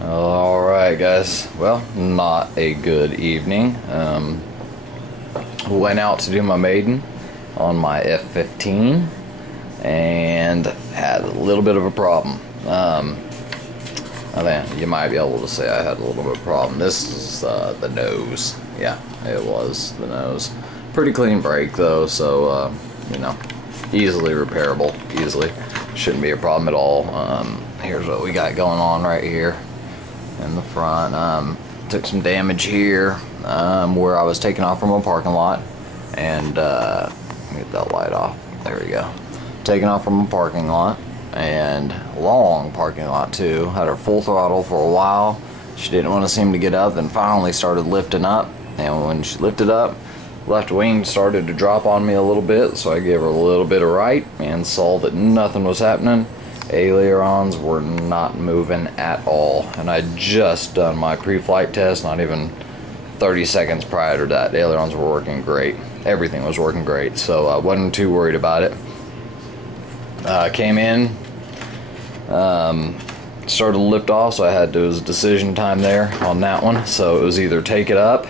Alright guys, well, not a good evening. Went out to do my maiden on my F-15 and had a little bit of a problem. I think you might be able to say I had a little bit of a problem. This is the nose. Yeah, it was the nose. Pretty clean break though, so you know, easily repairable, easily. Shouldn't be a problem at all. Here's what we got going on right here in the front. Took some damage here where I was taking off from a parking lot, and let me get that light off. There we go. Taking off from a parking lot, and long parking lot too. Had her full throttle for a while. She didn't want to seem to get up, then finally started lifting up, and when she lifted up, left wing started to drop on me a little bit, so I gave her a little bit of right and saw that nothing was happening. Ailerons were not moving at all, and I'd just done my pre-flight test, not even 30 seconds prior to that. The ailerons were working great. Everything was working great, so I wasn't too worried about it. Came in, started to lift off, so it was decision time there on that one. So it was either take it up.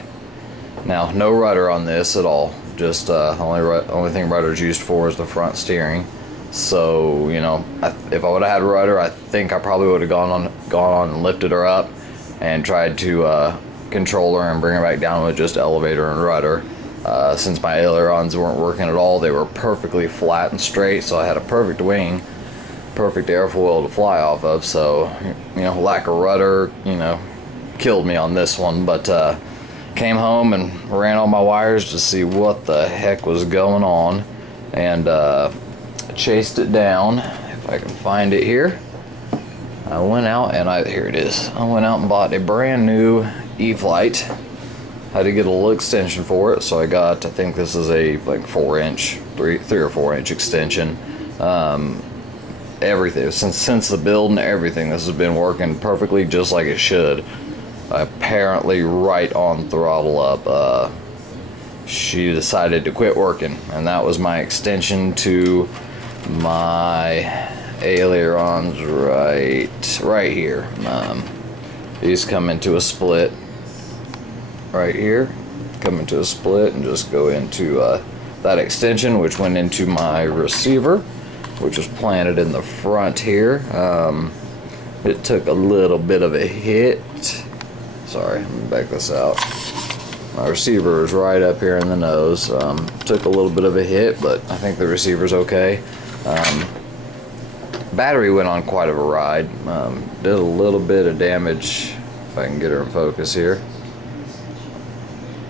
Now, no rudder on this at all. Just only thing rudder's used for is the front steering. So, you know, if I would have had rudder, I think I probably would have gone on and lifted her up and tried to control her and bring her back down with just elevator and rudder. Since my ailerons weren't working at all, they were perfectly flat and straight, so I had a perfect wing, perfect airfoil to fly off of. So, you know, lack of rudder, you know, killed me on this one. But came home and ran all my wires to see what the heck was going on, and chased it down. If I can find it here, I went out and here it is. I went out and bought a brand new E-Flight. Had to get a little extension for it, so I got, I think this is a like 4-inch, 3 or 4-inch extension. Everything since the build and everything, this has been working perfectly just like it should. Apparently right on throttle up, she decided to quit working, and that was my extension to my ailerons right here. These come into a split right here, come into a split and just go into that extension, which went into my receiver, which was planted in the front here. It took a little bit of a hit. Sorry, let me back this out. My receiver is right up here in the nose. Took a little bit of a hit, but I think the receiver's okay. Battery went on quite of a ride. Did a little bit of damage, if I can get her in focus here.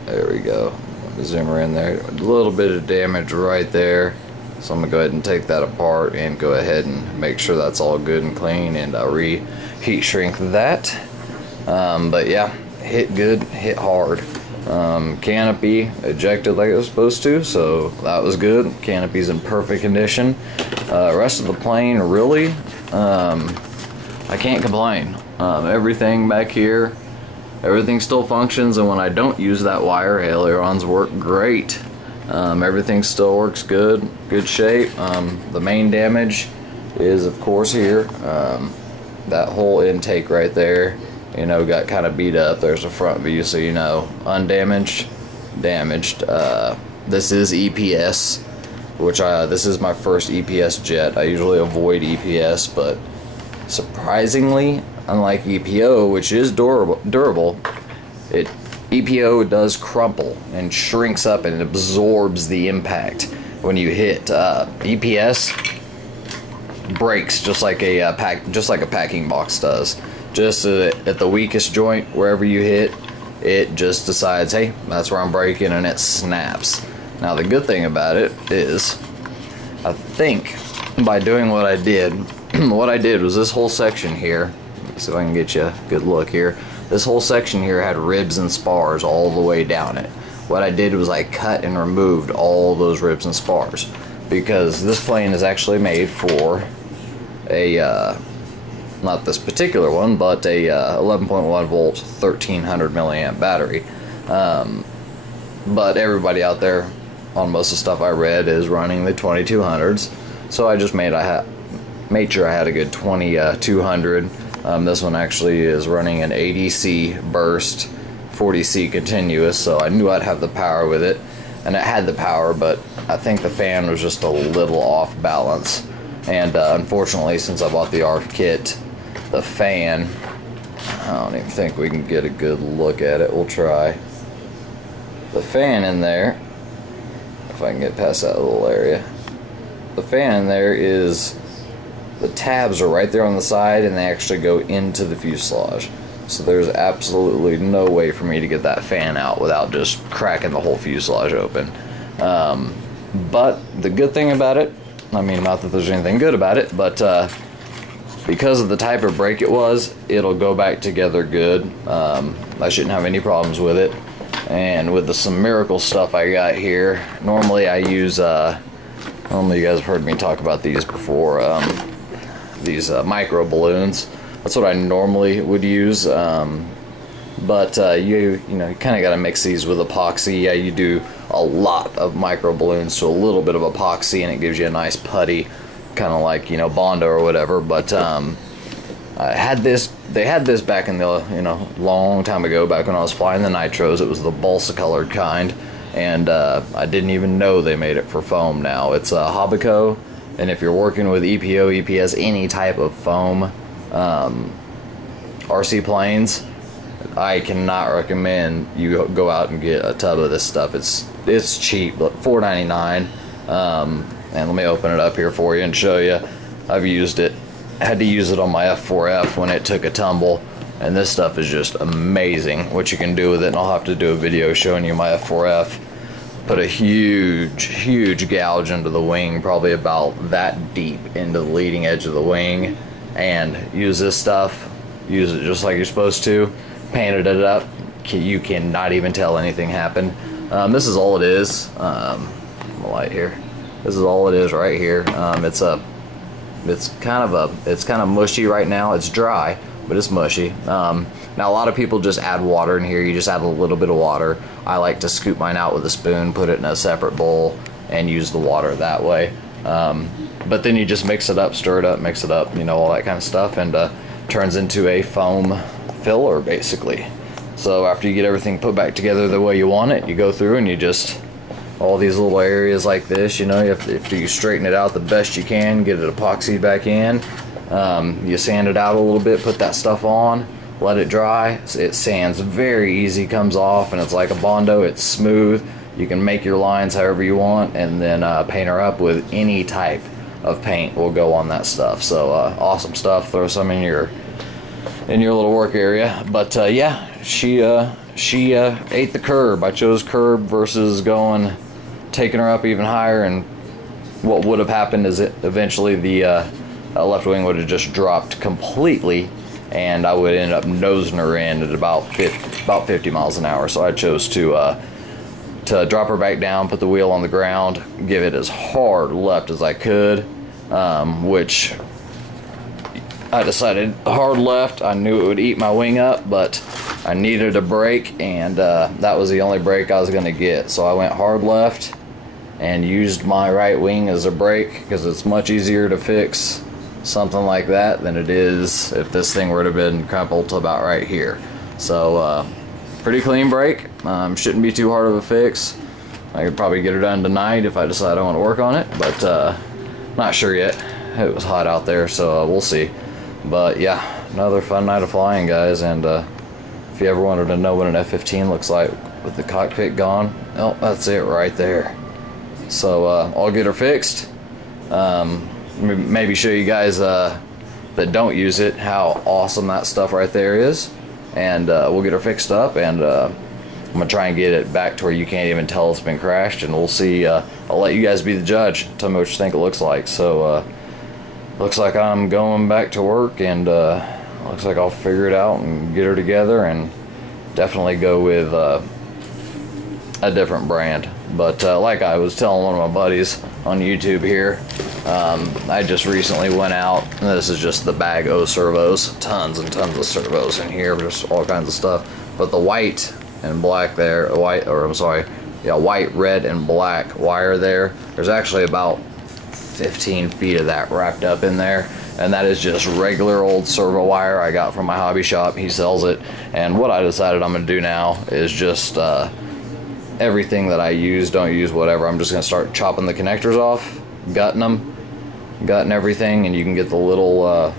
There we go. Let me zoom her in there. A little bit of damage right there. So I'm going to go ahead and take that apart and go ahead and make sure that's all good and clean, and heat shrink that. But yeah, hit good, hit hard. Canopy ejected like it was supposed to, so that was good. Canopy's in perfect condition. Rest of the plane, really, I can't complain. Everything back here, everything still functions, and when I don't use that wire, ailerons work great. Everything still works good shape. The main damage is, of course, here. That whole intake right there, you know, got kind of beat up. There's a front view, so you know, undamaged, damaged. This is EPS, which this is my first EPS jet. I usually avoid EPS, but surprisingly, unlike EPO, which is durable, EPO does crumple and shrinks up and absorbs the impact when you hit. EPS breaks just like a packing box does. Just at the weakest joint, wherever you hit, it just decides, hey, that's where I'm breaking, and it snaps. Now the good thing about it is, I think by doing what I did, what I did was this whole section here, see if I can get you a good look here, this whole section here had ribs and spars all the way down it. What I did was I cut and removed all those ribs and spars, because this plane is actually made for a not this particular one, but a 11.1 volt 1300 milliamp battery. But everybody out there, on most of the stuff I read, is running the 2200s, so I just made sure I had a good 2200 This one actually is running an 80C burst, 40C continuous, so I knew I'd have the power with it, and it had the power, but I think the fan was just a little off balance. And unfortunately, since I bought the ARF kit, the fan, I don't even think we can get a good look at it. We'll try. The fan in there, if I can get past that little area, the fan in there is, the tabs are right there on the side and they actually go into the fuselage. So there's absolutely no way for me to get that fan out without just cracking the whole fuselage open. But the good thing about it, I mean, not that there's anything good about it, but because of the type of brake it was, it'll go back together good. I shouldn't have any problems with it. And with some miracle stuff I got here, normally I use, normally you guys have heard me talk about these before, these micro balloons. That's what I normally would use, but you know, you kind of got to mix these with epoxy. Yeah, you do a lot of micro balloons to a little bit of epoxy, and it gives you a nice putty, kind of like, you know, Bondo or whatever. But I had this. They had this back in the, you know, long time ago, back when I was flying the nitros. It was the balsa colored kind, and I didn't even know they made it for foam. Now it's a Hobbico, and if you're working with EPO, EPS, any type of foam RC planes, I cannot recommend you go out and get a tub of this stuff. It's cheap, but $4.99. And let me open it up here for you and show you. I've used it. I had to use it on my F4F when it took a tumble, and this stuff is just amazing what you can do with it. And I'll have to do a video showing you my F4F. Put a huge gouge into the wing, probably about that deep into the leading edge of the wing, and use this stuff. Use it just like you're supposed to. Painted it up. You cannot even tell anything happened. This is all it is. The light here. This is all it is right here. It's kind of mushy right now. It's dry, but it's mushy. Now a lot of people just add water in here. You just add a little bit of water. I like to scoop mine out with a spoon, put it in a separate bowl, and use the water that way. But then you just mix it up, stir it up, mix it up, you know, all that kind of stuff, and turns into a foam filler basically. So after you get everything put back together the way you want it, you go through and you just, all these little areas like this, you know, if you straighten it out the best you can, get it epoxied back in, you sand it out a little bit, put that stuff on, let it dry. It sands very easy, comes off, and it's like a Bondo. It's smooth. You can make your lines however you want, and then paint her up with any type of paint will go on that stuff. So awesome stuff. Throw some in your little work area. But yeah, she ate the curb. I chose curb versus taking her up even higher, and what would have happened is eventually the left wing would have just dropped completely, and I would end up nosing her in at about 50 miles an hour. So I chose to drop her back down, put the wheel on the ground, give it as hard left as I could, which I decided hard left. I knew it would eat my wing up, but I needed a brake, and that was the only brake I was going to get. So I went hard left and used my right wing as a brake, because it's much easier to fix something like that than it is if this thing would have been crumpled to about right here. So pretty clean brake. Shouldn't be too hard of a fix. I could probably get her done tonight if I decide I want to work on it, but not sure yet. It was hot out there, so we'll see. But yeah, another fun night of flying, guys. And if you ever wanted to know what an F-15 looks like with the cockpit gone, oh, that's it right there. So I'll get her fixed. Maybe show you guys that don't use it how awesome that stuff right there is, and we'll get her fixed up, and I'm gonna try and get it back to where you can't even tell it's been crashed, and we'll see. I'll let you guys be the judge. Tell me what you think it looks like. So looks like I'm going back to work, and looks like I'll figure it out and get her together, and definitely go with a different brand. But like I was telling one of my buddies on YouTube here, I just recently went out, and this is just the bag of servos, tons and tons of servos in here, just all kinds of stuff. But the white and black there, white, red and black wire there, there's actually about 15 feet of that wrapped up in there, and that is just regular old servo wire I got from my hobby shop. He sells it, and what I decided I'm going to do now is just everything that I use, don't use, whatever. I'm just going to start chopping the connectors off, gutting everything, and you can get the little, well,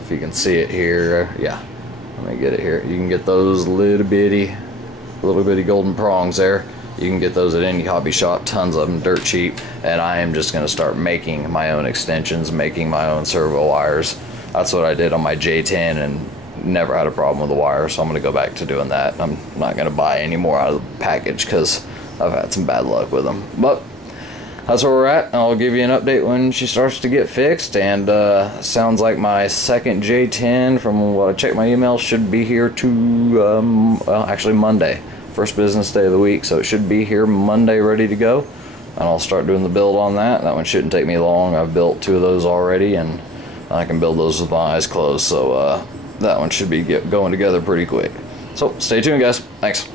if you can see it here, yeah, let me get it here. You can get those little bitty golden prongs there. You can get those at any hobby shop, tons of them, dirt cheap. And I am just going to start making my own extensions, making my own servo wires. That's what I did on my J10 and never had a problem with the wire, so I'm going to go back to doing that. I'm not going to buy any more out of the package because I've had some bad luck with them. But that's where we're at. I'll give you an update when she starts to get fixed. And sounds like my second J10, from what I checked my email, should be here to well, actually Monday, first business day of the week, so it should be here Monday ready to go, and I'll start doing the build on that. That one shouldn't take me long. I've built 2 of those already, and I can build those with my eyes closed, so that one should be going together pretty quick. So stay tuned, guys. Thanks.